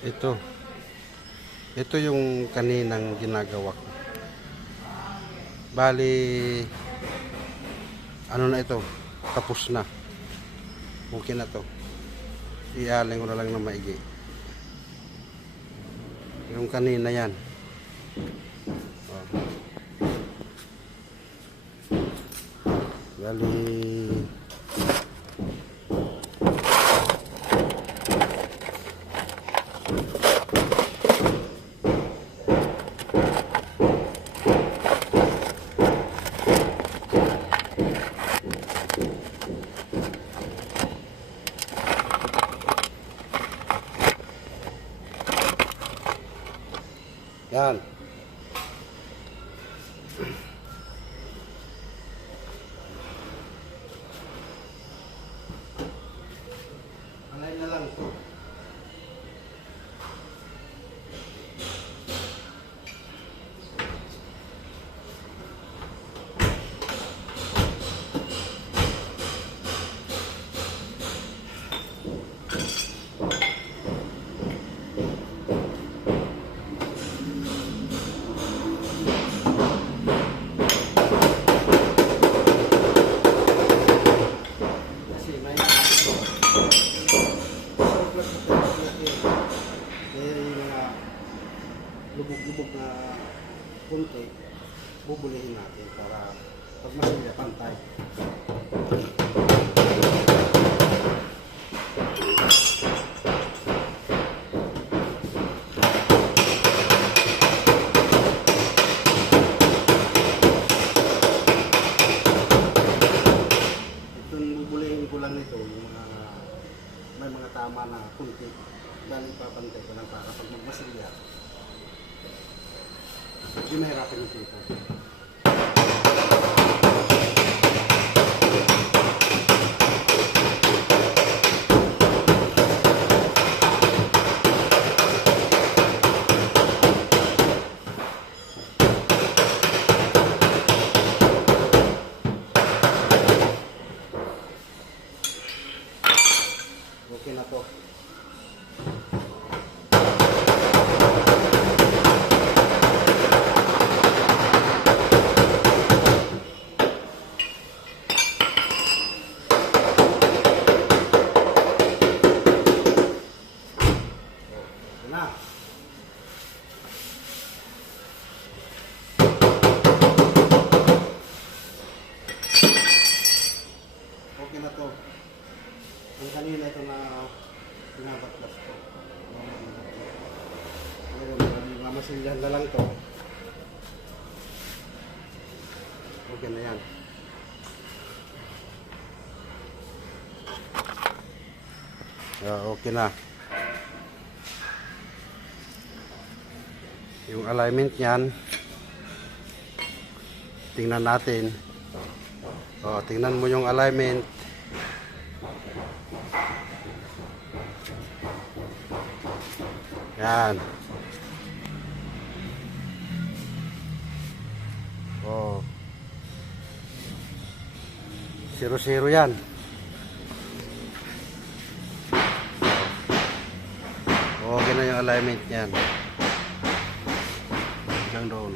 Ito. Ito yung kaninang ginagawa ko. Bali, ano na ito? Tapos na. Okay na to. Ialin ko na lang na maigi. Yung kanina yan. Oh. Bali, yan. Alay na lang to. Lubog-lubog na punti, bubulihin natin para pag masilya, pantay. Itong bubulihin ko lang nito, yung may mga tama na punti, dahil ipapantay ko lang para pag magmasilya, hindi mahirapan yung kita. Okay na to. Na. Okay na to. Ang kanina ito na pinabatlas ko. Mamasilyan na lang to. Okay na yan. Okay na. Yung alignment niyan, tingnan natin. Tingnan mo yung alignment. Yan. Oh. 0-0 yan. Okay na yung alignment niyan. Hanggang doon.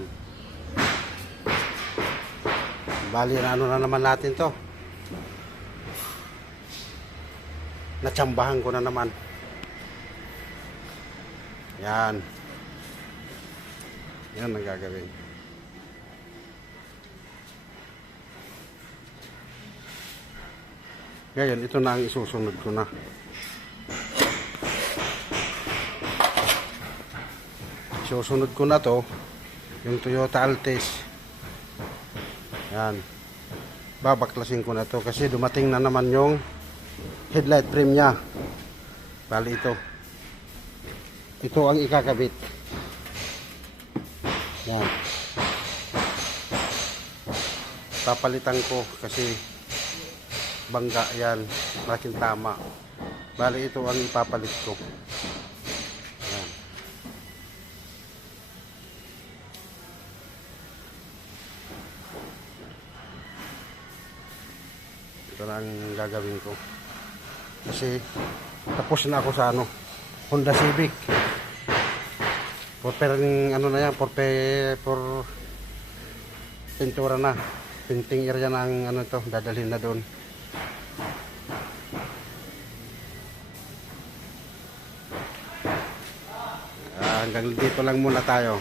Bali na ano na naman natin to. Natsambahan ko na naman. Yan. Yan ang gagawin. Ngayon, ito na ang isusunod ko na. Isusunod ko na to, yung Toyota Altis. Yan. Babaklasin ko na to kasi dumating na naman yung headlight frame niya. Bali ito. Ito ang ikakabit. Yan. Papalitan ko kasi bangga yan. Malaking tama. Bali ito ang ipapalit ko. Yan. Ito lang gagawin ko. Kasi tapos na ako sa Honda Civic. ano na yan, for pintura na. Painting area ng ano to, dadalhin na doon. Hanggang dito lang muna tayo.